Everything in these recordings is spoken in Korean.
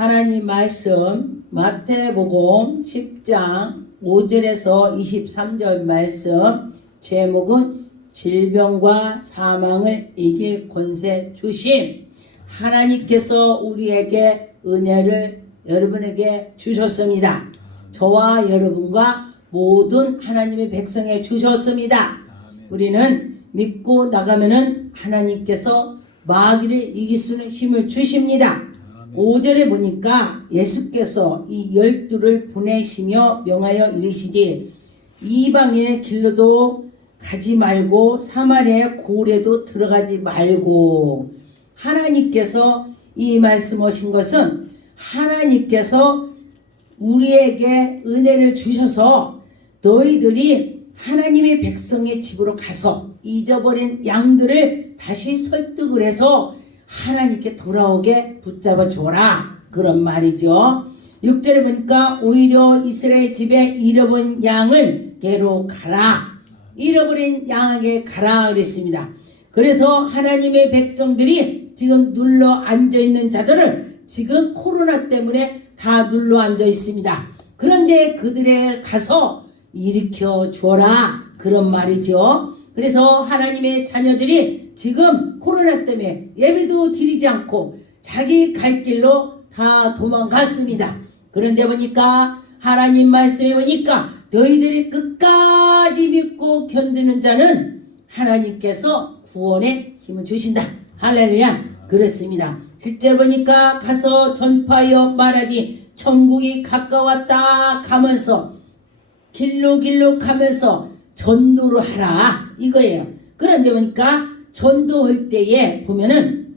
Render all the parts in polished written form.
하나님 말씀 마태복음 10장 5절에서 23절 말씀, 제목은 질병과 사망을 이길 권세 주심. 하나님께서 우리에게 은혜를 여러분에게 주셨습니다. 저와 여러분과 모든 하나님의 백성에 주셨습니다. 우리는 믿고 나가면은 하나님께서 마귀를 이길 수 있는 힘을 주십니다. 5절에 보니까 예수께서 이 12를 보내시며 명하여 이르시되 이방인의 길로도 가지 말고 사마리아의 고을에도 들어가지 말고. 하나님께서 이 말씀하신 것은 하나님께서 우리에게 은혜를 주셔서 너희들이 하나님의 백성의 집으로 가서 잊어버린 양들을 다시 설득을 해서 하나님께 돌아오게 붙잡아 주어라, 그런 말이죠. 6절에 보니까 오히려 이스라엘 집에 잃어버린 양을 개로 가라, 잃어버린 양에게 가라 그랬습니다. 그래서 하나님의 백성들이 지금 눌러 앉아있는 자들을 지금 코로나 때문에 다 눌러 앉아 있습니다. 그런데 그들에 가서 일으켜 주어라, 그런 말이죠. 그래서 하나님의 자녀들이 지금 코로나 때문에 예배도 드리지 않고 자기 갈 길로 다 도망갔습니다. 그런데 보니까 하나님 말씀에 보니까 너희들이 끝까지 믿고 견디는 자는 하나님께서 구원의 힘을 주신다. 할렐루야. 그렇습니다. 실제 보니까 가서 전파하여 말하니 천국이 가까웠다 가면서 길로 가면서 전도를 하라, 이거예요. 그런데 보니까 전도할 때에 보면은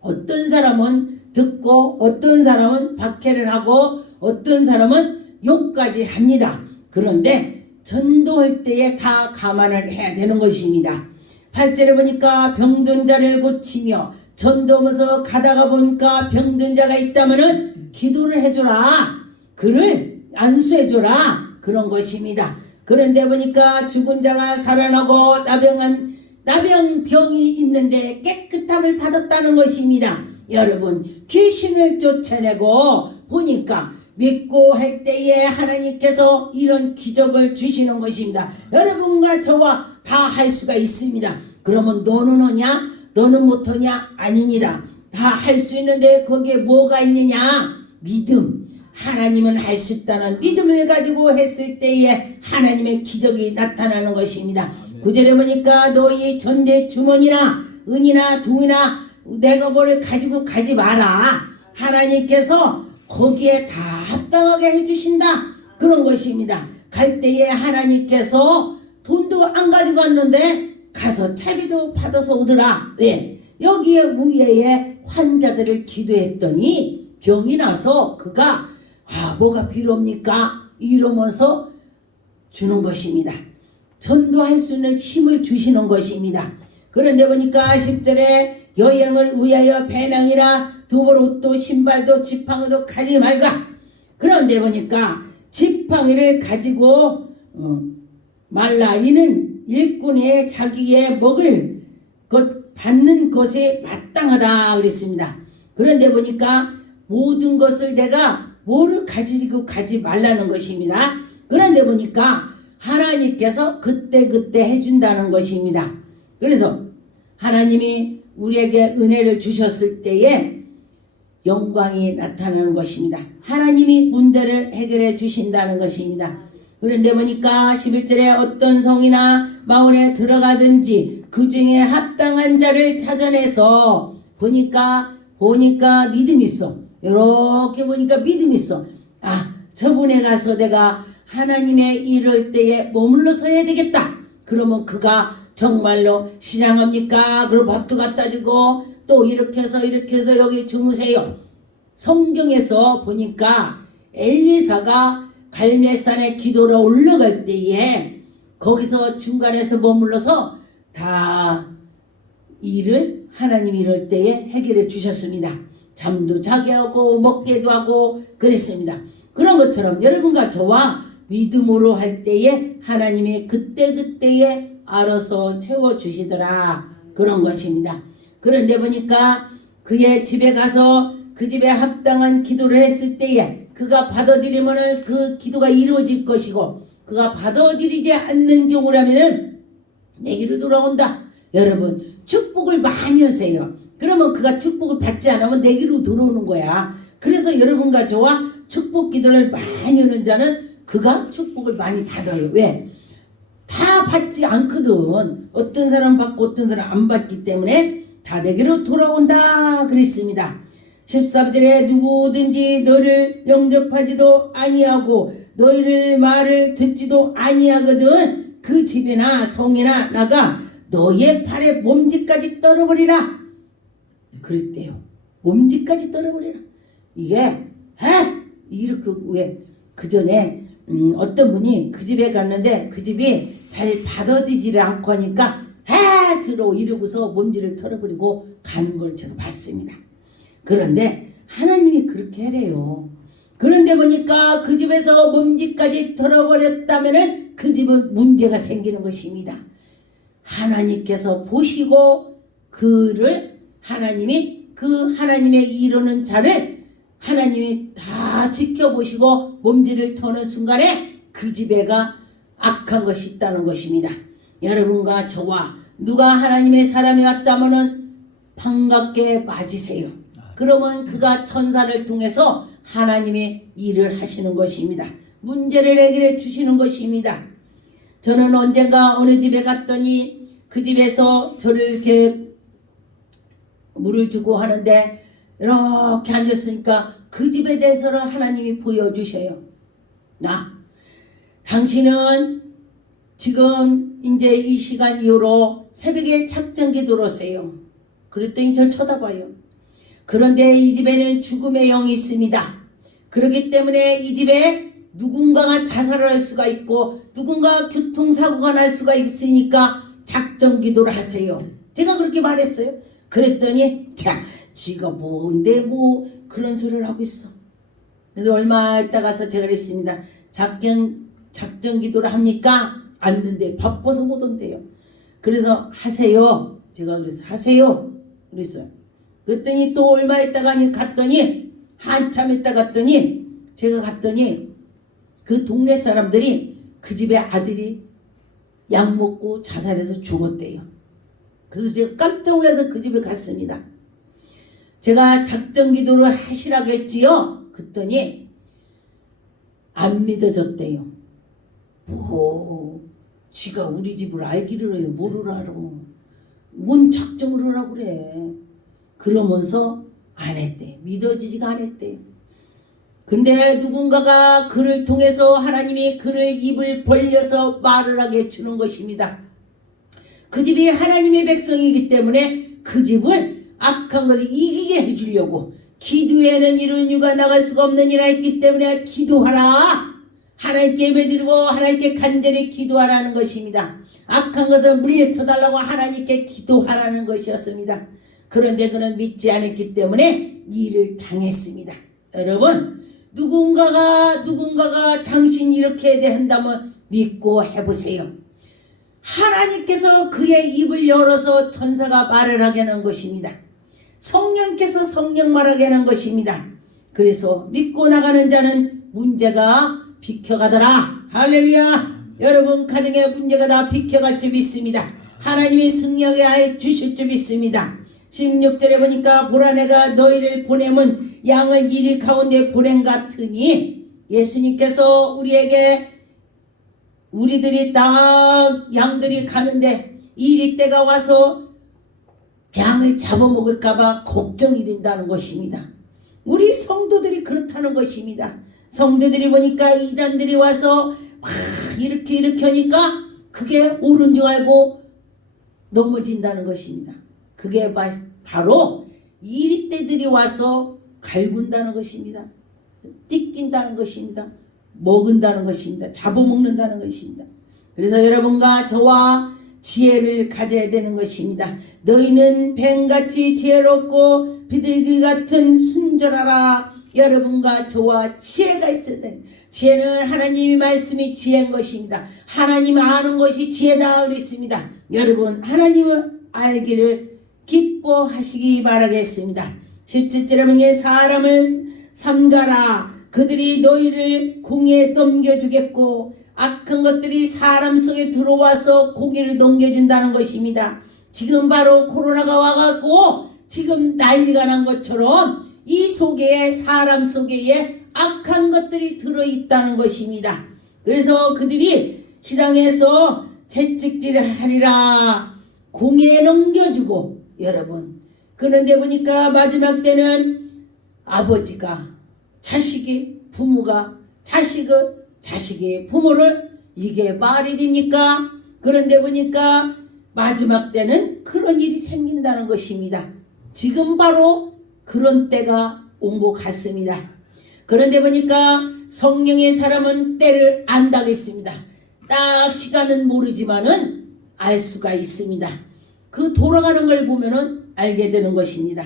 어떤 사람은 듣고 어떤 사람은 박해를 하고 어떤 사람은 욕까지 합니다. 그런데 전도할 때에 다 감안을 해야 되는 것입니다. 8절에 보니까 병든 자를 고치며 전도하면서 가다가 보니까 병든 자가 있다면은 기도를 해줘라, 그를 안수해줘라, 그런 것입니다. 그런데 보니까 죽은 자가 살아나고 나병병이 있는데 깨끗함을 받았다는 것입니다. 여러분, 귀신을 쫓아내고 보니까 믿고 할 때에 하나님께서 이런 기적을 주시는 것입니다. 여러분과 저와 다 할 수가 있습니다. 그러면 너는 하냐? 너는 못하냐? 아닙니다. 다 할 수 있는데 거기에 뭐가 있느냐? 믿음. 하나님은 할 수 있다는 믿음을 가지고 했을 때에 하나님의 기적이 나타나는 것입니다. 9절에 보니까 너희 전대 주머니나 은이나 동이나 내가 뭘 가지고 가지 마라. 하나님께서 거기에 다 합당하게 해주신다, 그런 것입니다. 갈 때에 하나님께서 돈도 안 가지고 왔는데 가서 차비도 받아서 오더라. 왜? 여기에 우회에 환자들을 기도했더니 병이 나서 그가 뭐가 필요합니까? 이러면서 주는 것입니다. 전도할 수 있는 힘을 주시는 것입니다. 그런데 보니까 10절에 여행을 위하여 배낭이나 두벌 옷도 신발도 지팡이도 가지 말까. 그런데 보니까 지팡이를 가지고 말라. 이는 일꾼의 자기의 먹을 것 받는 것에 마땅하다 그랬습니다. 그런데 보니까 모든 것을 내가 뭐를 가지고 가지 말라는 것입니다. 그런데 보니까 하나님께서 그때그때 해준다는 것입니다. 그래서 하나님이 우리에게 은혜를 주셨을 때에 영광이 나타나는 것입니다. 하나님이 문제를 해결해 주신다는 것입니다. 그런데 보니까 11절에 어떤 성이나 마을에 들어가든지 그 중에 합당한 자를 찾아내서 보니까 믿음이 있어. 이렇게 보니까 믿음이 있어. 저분에 가서 내가 하나님의 일을 때에 머물러서 해야 되겠다. 그러면 그가 정말로 신앙합니까? 그리고 밥도 갖다 주고 또 이렇게 해서 여기 주무세요. 성경에서 보니까 엘리사가 갈멜산에 기도를 올라갈 때에 거기서 중간에서 머물러서 다 일을 하나님이 이럴 때에 해결해 주셨습니다. 잠도 자게 하고 먹게도 하고 그랬습니다. 그런 것처럼 여러분과 저와 믿음으로 할 때에 하나님이 그때그때에 알아서 채워주시더라, 그런 것입니다. 그런데 보니까 그의 집에 가서 그 집에 합당한 기도를 했을 때에 그가 받아들이면 그 기도가 이루어질 것이고, 그가 받아들이지 않는 경우라면 내게로 돌아온다. 여러분, 축복을 많이 하세요. 그러면 그가 축복을 받지 않으면 내게로 들어오는 거야. 그래서 여러분과 저와 축복 기도를 많이 하는 자는 그가 축복을 많이 받아요. 왜? 다 받지 않거든. 어떤 사람 받고 어떤 사람 안 받기 때문에 다 내게로 돌아온다 그랬습니다. 14절에 누구든지 너를 영접하지도 아니하고 너희를 말을 듣지도 아니하거든 그 집이나 성이나 나가 너의 발에 몸짓까지 떨어버리라. 그랬대요. 몸짓까지 떨어버리라. 이게 이렇게 왜 그 전에 어떤 분이 그 집에 갔는데 그 집이 잘 받아들이지를 않고 하니까 들어 이러고서 몸짓을 털어버리고 가는 걸 제가 봤습니다. 그런데 하나님이 그렇게 하래요. 그런데 보니까 그 집에서 몸짓까지 털어버렸다면은 그 집은 문제가 생기는 것입니다. 하나님께서 보시고 그를 하나님이 그 하나님의 이루는 자를 하나님이 다 지켜보시고 몸짓을 터는 순간에 그 집에가 악한 것이 있다는 것입니다. 여러분과 저와 누가 하나님의 사람이 왔다면은 반갑게 맞으세요. 그러면 그가 천사를 통해서 하나님의 일을 하시는 것입니다. 문제를 해결해 주시는 것입니다. 저는 언젠가 어느 집에 갔더니 그 집에서 저를 이렇게 물을 주고 하는데 이렇게 앉았으니까 그 집에 대해서는 하나님이 보여주셔요. 당신은 지금 이제 이 시간 이후로 새벽에 작정 기도를 하세요. 그랬더니 저 쳐다봐요. 그런데 이 집에는 죽음의 영이 있습니다. 그렇기 때문에 이 집에 누군가가 자살을 할 수가 있고 누군가 교통사고가 날 수가 있으니까 작정 기도를 하세요. 제가 그렇게 말했어요. 그랬더니 지가 뭔데 뭐 그런 소리를 하고 있어. 그래서 얼마 있다 가서 제가 그랬습니다. 작정 기도를 합니까? 안 된대. 바빠서 못 온대요. 그래서 하세요. 제가 그래서 하세요. 그랬어요. 그랬더니 또 얼마 있다가 갔더니 한참 있다 갔더니 제가 갔더니 그 동네 사람들이 그 집에 아들이 약 먹고 자살해서 죽었대요. 그래서 제가 깜짝 놀라서 그 집에 갔습니다. 제가 작정 기도를 하시라고 했지요. 그랬더니 안 믿어졌대요. 지가 우리 집을 알기를 해요. 뭐를 알아. 뭔 작정을 하라고 그래. 그러면서 안 했대. 믿어지지가 않았대. 근데 누군가가 그를 통해서 하나님이 그를 입을 벌려서 말을 하게 해주는 것입니다. 그 집이 하나님의 백성이기 때문에 그 집을 악한 것을 이기게 해주려고 기도에는 이런 이유가 나갈 수가 없는 이라 했기 때문에 기도하라. 하나님께 예배드리고 하나님께 간절히 기도하라는 것입니다. 악한 것을 물리쳐달라고 하나님께 기도하라는 것이었습니다. 그런데 그는 믿지 않았기 때문에 일을 당했습니다. 여러분, 누군가가 당신 이렇게 한다면 믿고 해보세요. 하나님께서 그의 입을 열어서 천사가 말을 하게 하는 것입니다. 성령께서 성령 말하게 하는 것입니다. 그래서 믿고 나가는 자는 문제가 비켜가더라. 할렐루야. 여러분 가정의 문제가 다 비켜갈 줄 믿습니다. 하나님이 승리하게 해 주실 줄 믿습니다. 16절에 보니까 보라 내가 너희를 보내면 양을 이리 가운데 보냄 같으니 예수님께서 우리들이 딱 양들이 가는데 이리 때가 와서 양을 잡아먹을까봐 걱정이 된다는 것입니다. 우리 성도들이 그렇다는 것입니다. 성도들이 보니까 이단들이 와서 막 이렇게 하니까 그게 옳은 줄 알고 넘어진다는 것입니다. 그게 바로 이리 때들이 와서 갈군다는 것입니다. 띠낀다는 것입니다. 먹은다는 것입니다. 잡아먹는다는 것입니다. 그래서 여러분과 저와 지혜를 가져야 되는 것입니다. 너희는 뱀같이 지혜롭고 비둘기 같은 순절하라. 여러분과 저와 지혜가 있어야 돼. 지혜는 하나님의 말씀이 지혜인 것입니다. 하나님 아는 것이 지혜다 그랬습니다. 여러분 하나님을 알기를 기뻐하시기 바라겠습니다. 17절에 보면 사람을 삼가라. 그들이 너희를 공에 넘겨주겠고 악한 것들이 사람 속에 들어와서 공의를 넘겨준다는 것입니다. 지금 바로 코로나가 와갖고 지금 난리가 난 것처럼 이 속에 사람 속에 악한 것들이 들어있다는 것입니다. 그래서 그들이 시장에서 채찍질을 하리라. 공에 넘겨주고 여러분 그런데 보니까 마지막 때는 아버지가 자식이 부모가 자식이 부모를 이게 말이 됩니까? 그런데 보니까 마지막 때는 그런 일이 생긴다는 것입니다. 지금 바로 그런 때가 온 것 같습니다. 그런데 보니까 성령의 사람은 때를 안다고 했습니다. 딱 시간은 모르지만은 알 수가 있습니다. 그 돌아가는 걸 보면은 알게 되는 것입니다.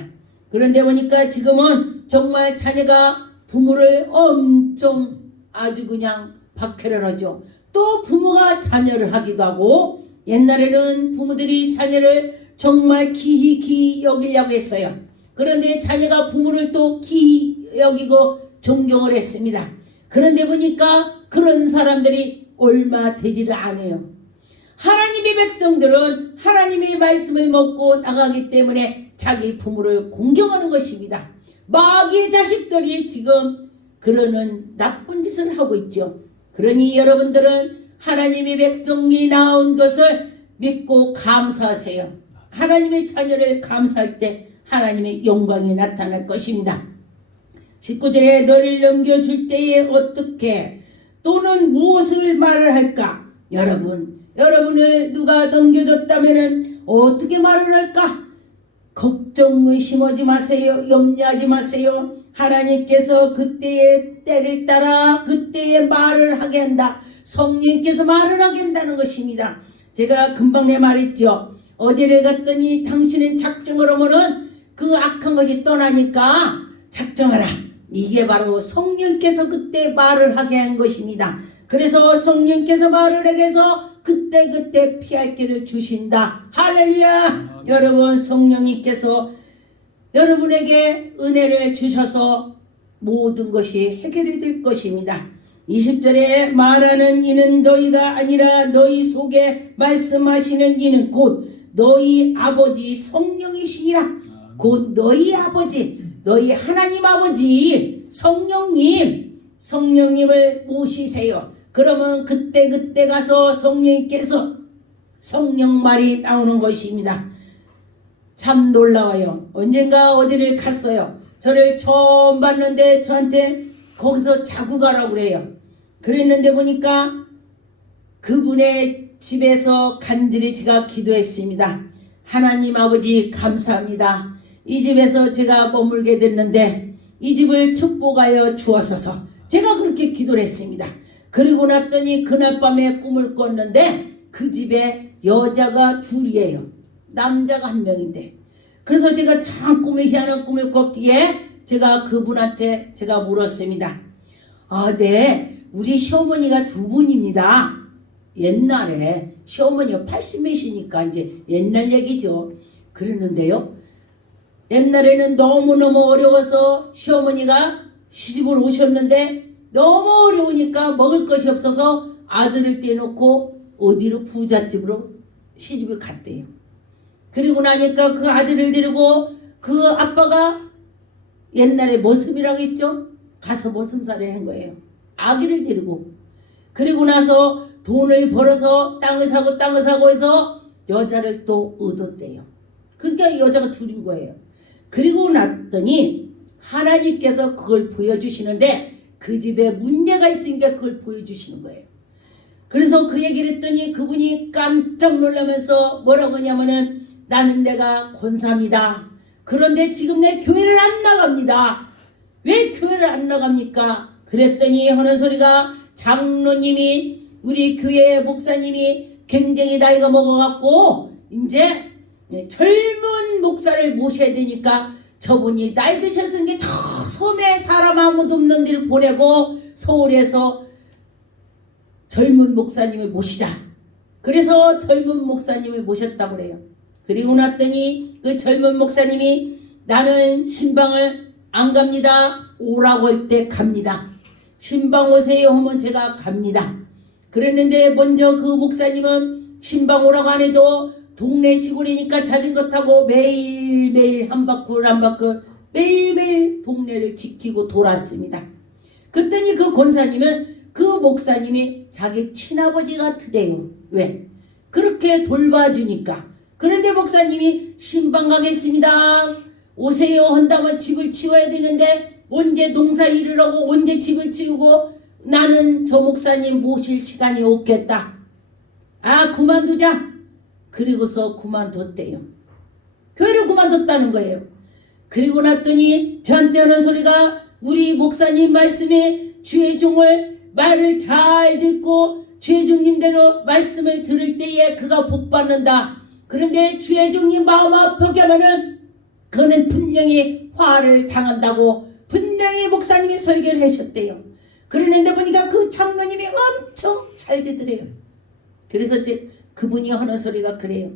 그런데 보니까 지금은 정말 자녀가 부모를 엄청 아주 그냥 박해를 하죠. 또 부모가 자녀를 하기도 하고 옛날에는 부모들이 자녀를 정말 기히 여기려고 했어요. 그런데 자녀가 부모를 또 기히 여기고 존경을 했습니다. 그런데 보니까 그런 사람들이 얼마 되지를 않아요. 하나님의 백성들은 하나님의 말씀을 먹고 나가기 때문에 자기 부모를 공경하는 것입니다. 마귀의 자식들이 지금 그러는 나쁜 짓을 하고 있죠. 그러니 여러분들은 하나님의 백성이 나온 것을 믿고 감사하세요. 하나님의 자녀를 감사할 때 하나님의 영광이 나타날 것입니다. 19절에 너를 넘겨줄 때에 어떻게 또는 무엇을 말을 할까? 여러분을 누가 넘겨줬다면 어떻게 말을 할까? 걱정 의심하지 마세요. 염려하지 마세요. 하나님께서 그때의 때를 따라 그때의 말을 하게 한다. 성령께서 말을 하게 한다는 것입니다. 제가 금방 말했죠. 어디를 갔더니 당신은 작정을 하면은 그 악한 것이 떠나니까 작정하라. 이게 바로 성령께서 그때 말을 하게 한 것입니다. 그래서 성령께서 말을 하게 해서 그때 피할 길을 주신다. 할렐루야. 여러분 성령님께서 여러분에게 은혜를 주셔서 모든 것이 해결이 될 것입니다. 20절에 말하는 이는 너희가 아니라 너희 속에 말씀하시는 이는 곧 너희 아버지 성령이시니라. 곧 너희 아버지 너희 하나님 아버지 성령님을 모시세요. 그러면 그때 가서 성령님께서 성령 말이 나오는 것입니다. 참 놀라워요. 언젠가 어디를 갔어요. 저를 처음 봤는데 저한테 거기서 자고 가라고 그래요. 그랬는데 보니까 그분의 집에서 간절히 제가 기도했습니다. 하나님 아버지 감사합니다. 이 집에서 제가 머물게 됐는데 이 집을 축복하여 주었어서 제가 그렇게 기도를 했습니다. 그리고 났더니 그날 밤에 꿈을 꿨는데 그 집에 여자가 둘이에요. 남자가 한 명인데 그래서 제가 참 희한한 꿈을 꿨기에 제가 그분한테 제가 물었습니다. 네, 우리 시어머니가 두 분입니다. 옛날에 시어머니가 80몇이니까 이제 옛날 얘기죠. 그랬는데요. 옛날에는 너무너무 어려워서 시어머니가 시집을 오셨는데 너무 어려우니까 먹을 것이 없어서 아들을 떼놓고 어디로 부잣집으로 시집을 갔대요. 그리고 나니까 그 아들을 데리고 그 아빠가 옛날에 머슴이라고 했죠. 가서 머슴살이를 한 거예요. 아기를 데리고. 그리고 나서 돈을 벌어서 땅을 사고 해서 여자를 또 얻었대요. 그러니까 여자가 둘인 거예요. 그리고 났더니 하나님께서 그걸 보여주시는데 그 집에 문제가 있으니까 그걸 보여주시는 거예요. 그래서 그 얘기를 했더니 그분이 깜짝 놀라면서 뭐라고 하냐면은 나는 내가 권사입니다. 그런데 지금 내 교회를 안 나갑니다. 왜 교회를 안 나갑니까? 그랬더니 하는 소리가 장로님이 우리 교회 목사님이 굉장히 나이가 먹어갖고 이제 젊은 목사를 모셔야 되니까 저분이 나이 드셨은 게 저 섬에 사람 아무도 없는 데를 보내고 서울에서 젊은 목사님을 모시자. 그래서 젊은 목사님을 모셨다고 그래요. 그리고 났더니 그 젊은 목사님이 나는 신방을 안 갑니다. 오라고 할 때 갑니다. 신방 오세요 하면 제가 갑니다. 그랬는데 먼저 그 목사님은 신방 오라고 안 해도 동네 시골이니까 자전거 타고 매일매일 한 바퀴 한 바퀴 매일매일 동네를 지키고 돌았습니다. 그랬더니 그 권사님은 그 목사님이 자기 친아버지 같으대요. 왜? 그렇게 돌봐주니까. 그런데 목사님이 신방 가겠습니다. 오세요 한다면 집을 치워야 되는데 언제 농사 일을 하고 언제 집을 치우고 나는 저 목사님 모실 시간이 없겠다. 아, 그만두자. 그리고서 그만뒀대요. 교회를 그만뒀다는 거예요. 그리고 났더니 저한테 오는 소리가 우리 목사님 말씀에 주의 종을 말을 잘 듣고 주의 종님대로 말씀을 들을 때에 그가 복받는다. 그런데 주의 종님 마음 아프게 하면은 그는 분명히 화를 당한다고 분명히 목사님이 설교를 하셨대요. 그러는데 보니까 그 장로님이 엄청 잘 되더래요. 그래서 그분이 하는 소리가 그래요.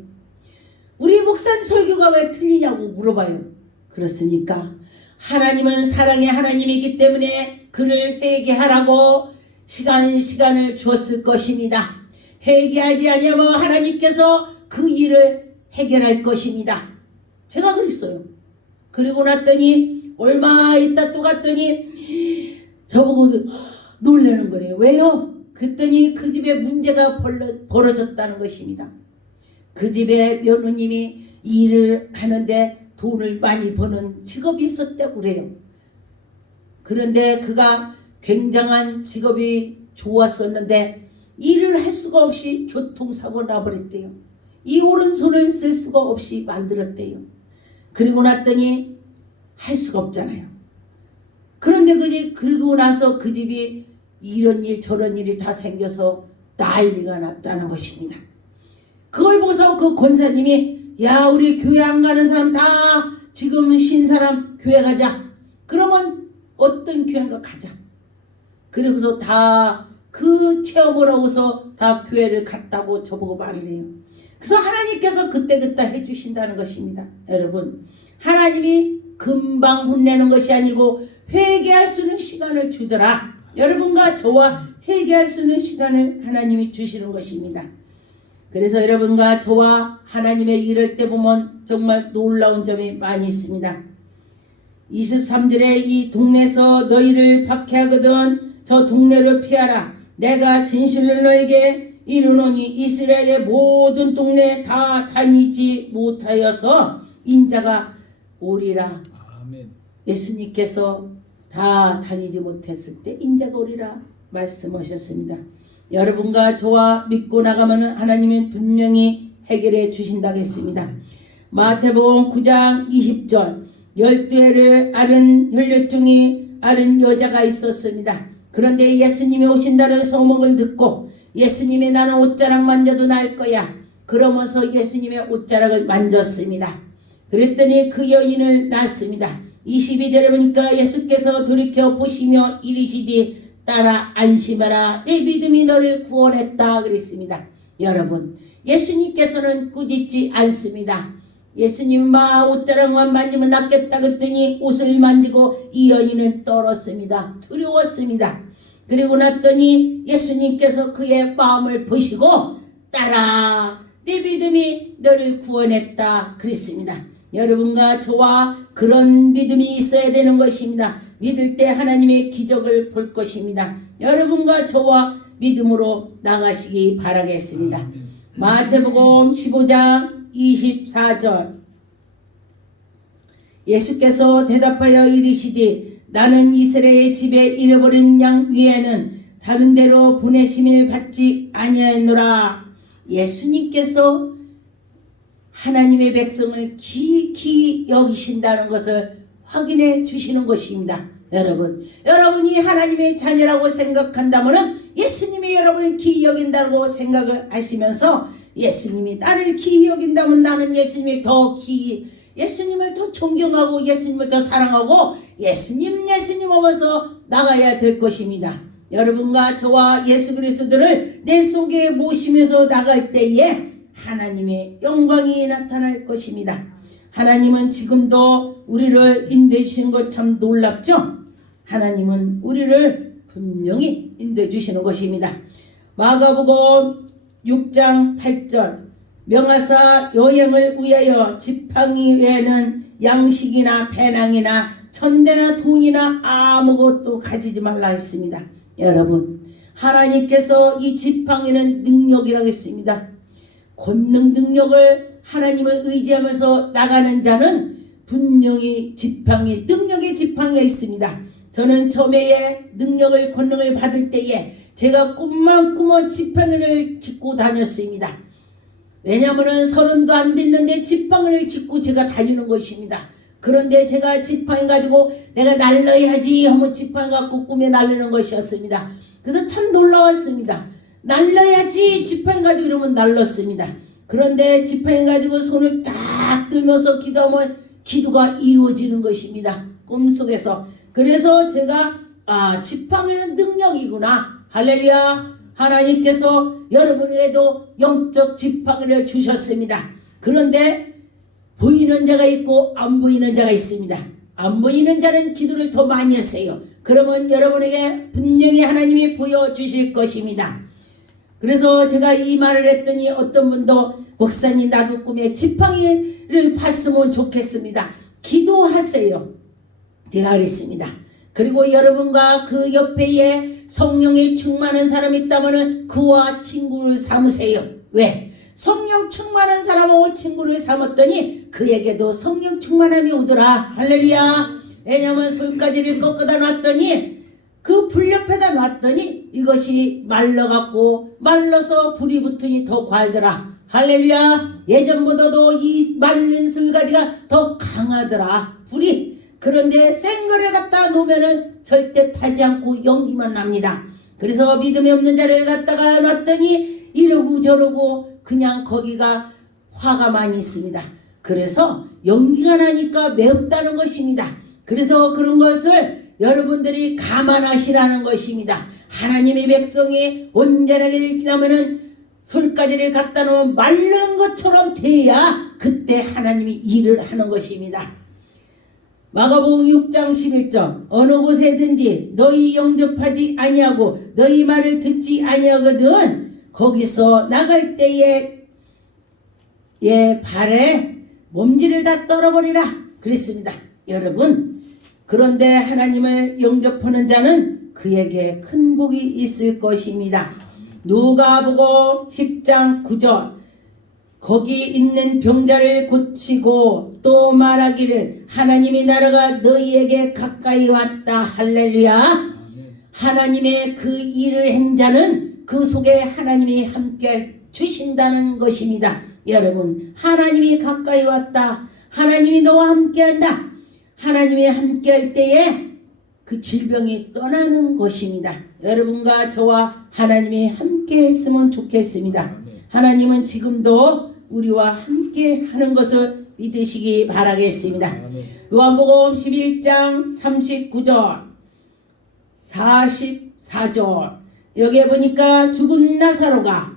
우리 목사님 설교가 왜 틀리냐고 물어봐요. 그렇습니까? 하나님은 사랑의 하나님이기 때문에 그를 회개하라고 시간을 주었을 것입니다. 회개하지 않으면 하나님께서 그 일을 해결할 것입니다. 제가 그랬어요. 그리고 났더니 얼마 있다 또 갔더니 저보고 놀라는 거래요. 왜요? 그랬더니 그 집에 문제가 벌어졌다는 것입니다. 그 집에 며느님이 일을 하는데 돈을 많이 버는 직업이 있었다고 그래요. 그런데 그가 굉장한 직업이 좋았었는데 일을 할 수가 없이 교통사고 나버렸대요. 이 오른손을 쓸 수가 없이 만들었대요. 그리고 났더니 할 수가 없잖아요. 그런데 그러고 나서 그 집이 이런 일 저런 일이 다 생겨서 난리가 났다는 것입니다. 그걸 보고서 그 권사님이 야, 우리 교회 안 가는 사람 다 지금 신 사람 교회 가자. 그러면 어떤 교회인가 가자. 그러고서 다 그 체험을 하고서 다 교회를 갔다고 저보고 말을 해요. 그래서 하나님께서 그때그때 해주신다는 것입니다. 여러분, 하나님이 금방 혼내는 것이 아니고 회개할 수 있는 시간을 주더라. 여러분과 저와 회개할 수 있는 시간을 하나님이 주시는 것입니다. 그래서 여러분과 저와 하나님의 일을 때 보면 정말 놀라운 점이 많이 있습니다. 23절에 이 동네에서 너희를 박해하거든 저 동네를 피하라. 내가 진실로 너에게 이르노니 이스라엘의 모든 동네 다 다니지 못하여서 인자가 오리라. 아멘. 예수님께서 다 다니지 못했을 때 인자가 오리라 말씀하셨습니다. 여러분과 저와 믿고 나가면 하나님은 분명히 해결해 주신다고 했습니다. 마태복음 9장 20절 12해를 앓은 혈류증이 앓은 여자가 있었습니다. 그런데 예수님이 오신다는 소문을 듣고 예수님이 나는 옷자락 만져도 나을 거야. 그러면서 예수님의 옷자락을 만졌습니다. 그랬더니 그 여인을 낳았습니다. 22절에 보니까 예수께서 돌이켜 보시며 이르시되 따라 안심하라 내 믿음이 너를 구원했다 그랬습니다. 여러분, 예수님께서는 꾸짖지 않습니다. 예수님 옷자락만 만지면 낫겠다 그랬더니 옷을 만지고 이 여인은 떨었습니다. 두려웠습니다. 그리고 났더니 예수님께서 그의 마음을 보시고 따라 내 믿음이 너를 구원했다 그랬습니다. 여러분과 저와 그런 믿음이 있어야 되는 것입니다. 믿을 때 하나님의 기적을 볼 것입니다. 여러분과 저와 믿음으로 나가시기 바라겠습니다. 마태복음 15장 24절 예수께서 대답하여 이르시되 나는 이스라엘 집에 잃어버린 양 위에는 다른 데로 보내심을 받지 아니하노라. 예수님께서 하나님의 백성을 기히 여기신다는 것을 확인해 주시는 것입니다. 여러분이 하나님의 자녀라고 생각한다면 예수님이 여러분을 기히 여긴다고 생각을 하시면서 예수님이 나를 기히 여긴다면 나는 예수님을 더 기히 예수님을 더 존경하고 예수님을 더 사랑하고 예수님 하면서 나가야 될 것입니다. 여러분과 저와 예수 그리스도를 내 속에 모시면서 나갈 때에 하나님의 영광이 나타날 것입니다. 하나님은 지금도 우리를 인도해 주시는 것 참 놀랍죠? 하나님은 우리를 분명히 인도해 주시는 것입니다. 마가복음 6장 8절 명하사 여행을 위하여 지팡이 외에는 양식이나 배낭이나 천대나 돈이나 아무것도 가지지 말라 했습니다. 여러분, 하나님께서 이 지팡이는 능력이라고 했습니다. 권능 능력을 하나님을 의지하면서 나가는 자는 분명히 지팡이, 능력의 지팡이가 있습니다. 저는 처음에 능력을, 권능을 받을 때에 제가 꿈만 꾸며 지팡이를 짚고 다녔습니다. 왜냐하면 30도 안 됐는데 지팡이를 짚고 제가 다니는 것입니다. 그런데 제가 지팡이 가지고 내가 날려야지 하면 지팡이 갖고 꿈에 날리는 것이었습니다. 그래서 참 놀라웠습니다. 날려야지 지팡이 가지고 이러면 날렸습니다. 그런데 지팡이 가지고 손을 딱 들면서 기도하면 기도가 이루어지는 것입니다. 꿈속에서. 그래서 제가 지팡이는 능력이구나. 할렐루야. 하나님께서 여러분에게도 영적 지팡이를 주셨습니다. 그런데 보이는 자가 있고 안 보이는 자가 있습니다. 안 보이는 자는 기도를 더 많이 하세요. 그러면 여러분에게 분명히 하나님이 보여주실 것입니다. 그래서 제가 이 말을 했더니 어떤 분도 목사님 나도 꿈에 지팡이를 봤으면 좋겠습니다. 기도하세요. 제가 그랬습니다. 그리고 여러분과 그 옆에 성령이 충만한 사람이 있다면 그와 친구를 삼으세요. 왜? 성령 충만한 사람하고 친구를 삼았더니 그에게도 성령 충만함이 오더라. 할렐루야. 왜냐하면 솔가지를 꺾어다 놨더니 그 불 옆에다 놨더니 이것이 말라갖고 말라서 불이 붙으니 더 과하더라. 할렐루야. 예전보다도 이 말린 솔가지가 더 강하더라. 불이. 그런데 생거를 갖다 놓으면은 절대 타지 않고 연기만 납니다. 그래서 믿음이 없는 자를 갖다가 놨더니 이러고 저러고 그냥 거기가 화가 많이 있습니다. 그래서 연기가 나니까 매웠다는 것입니다. 그래서 그런 것을 여러분들이 감안하시라는 것입니다. 하나님의 백성이 온전하게 되면은 솔가지를 갖다 놓으면 마른 것처럼 돼야 그때 하나님이 일을 하는 것입니다. 마가복음 6장 11절 어느 곳에든지 너희 영접하지 아니하고 너희 말을 듣지 아니하거든 거기서 나갈 때에 발에 몸질을 다 떨어버리라 그랬습니다. 여러분, 그런데 하나님을 영접하는 자는 그에게 큰 복이 있을 것입니다. 누가복음 10장 9절 거기 있는 병자를 고치고 또 말하기를 하나님의 나라가 너희에게 가까이 왔다. 할렐루야. 하나님의 그 일을 한 자는 그 속에 하나님이 함께 주신다는 것입니다. 여러분, 하나님이 가까이 왔다. 하나님이 너와 함께 한다. 하나님이 함께 할 때에 그 질병이 떠나는 것입니다. 여러분과 저와 하나님이 함께 했으면 좋겠습니다. 하나님은 지금도 우리와 함께 하는 것을 믿으시기 바라겠습니다. 요한복음 11장 39절 44절 여기에 보니까 죽은 나사로가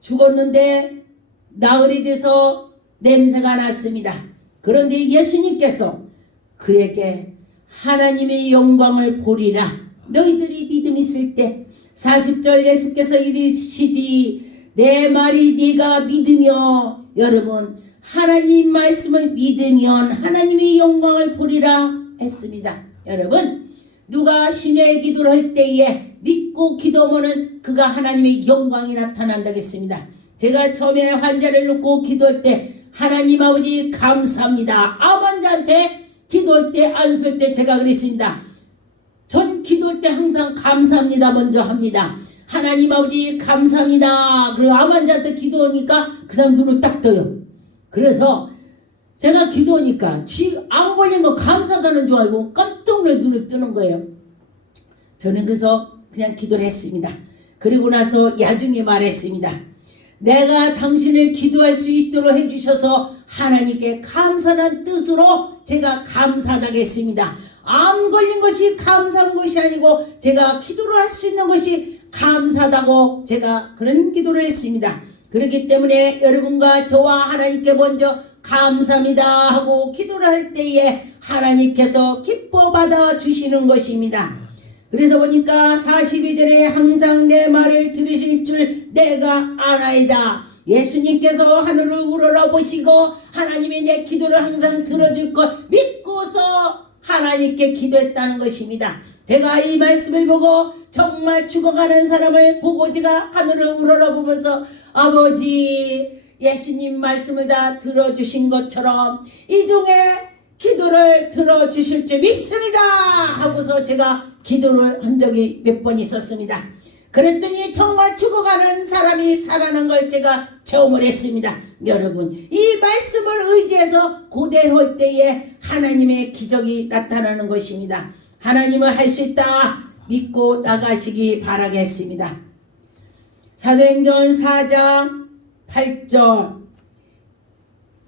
죽었는데 나흘이 돼서 냄새가 났습니다. 그런데 예수님께서 그에게 하나님의 영광을 보리라. 너희들이 믿음 있을 때 40절 예수께서 이르시되 내 말이 네가 믿으며 여러분 하나님 말씀을 믿으면 하나님의 영광을 보리라 했습니다. 여러분 누가 신의 기도를 할 때에 믿고 기도하면 그가 하나님의 영광이 나타난다고 했습니다. 제가 처음에 환자를 놓고 기도할 때 하나님 아버지 감사합니다. 암환자한테 기도할 때 안수할 때 제가 그랬습니다. 전 기도할 때 항상 감사합니다 먼저 합니다. 하나님 아버지 감사합니다. 그리고 암환자한테 기도하니까 그 사람 눈을 딱 떠요. 그래서 제가 기도하니까 안 걸린 거 감사하다는 줄 알고 깜짝 놀라 눈을 뜨는 거예요. 저는 그래서 그냥 기도를 했습니다. 그리고 나서 야중에 말했습니다. 내가 당신을 기도할 수 있도록 해주셔서 하나님께 감사한 뜻으로 제가 감사하다겠습니다. 암 걸린 것이 감사한 것이 아니고 제가 기도를 할 수 있는 것이 감사하다고 제가 그런 기도를 했습니다. 그렇기 때문에 여러분과 저와 하나님께 먼저 감사합니다 하고 기도를 할 때에 하나님께서 기뻐 받아 주시는 것입니다. 그래서 보니까 42절에 항상 내 말을 들으실 줄 내가 아나이다. 예수님께서 하늘을 우러러보시고 하나님이 내 기도를 항상 들어줄 것 믿고서 하나님께 기도했다는 것입니다. 제가 이 말씀을 보고 정말 죽어가는 사람을 보고 제가 하늘을 우러러보면서 아버지 예수님 말씀을 다 들어주신 것처럼 이종의 기도를 들어주실 줄 믿습니다 하고서 제가 기도를 한 적이 몇 번 있었습니다. 그랬더니 정말 죽어가는 사람이 살아난 걸 제가 체험을 했습니다. 여러분 이 말씀을 의지해서 고대할 때에 하나님의 기적이 나타나는 것입니다. 하나님은 할 수 있다 믿고 나가시기 바라겠습니다. 사도행전 4장 8절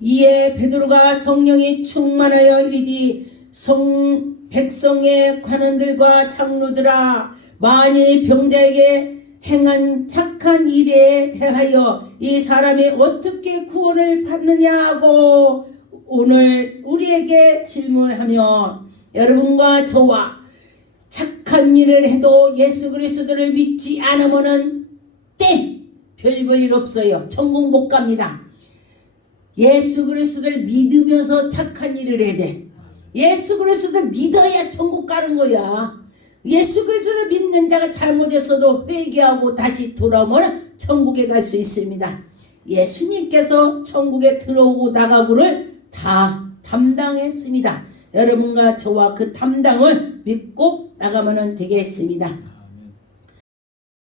이에 베드로가 성령이 충만하여 이르되 백성의 관원들과 장로들아 만일 병자에게 행한 착한 일에 대하여 이 사람이 어떻게 구원을 받느냐고 오늘 우리에게 질문하며 여러분과 저와 착한 일을 해도 예수 그리스도를 믿지 않으면은 별 볼 일 없어요. 천국 못 갑니다. 예수 그리스도를 믿으면서 착한 일을 해야 돼. 예수 그리스도를 믿어야 천국 가는 거야. 예수 그리스도를 믿는 자가 잘못했어도 회개하고 다시 돌아오면 천국에 갈 수 있습니다. 예수님께서 천국에 들어오고 나가고를 다 담당했습니다. 여러분과 저와 그 담당을 믿고 나가면 되겠습니다.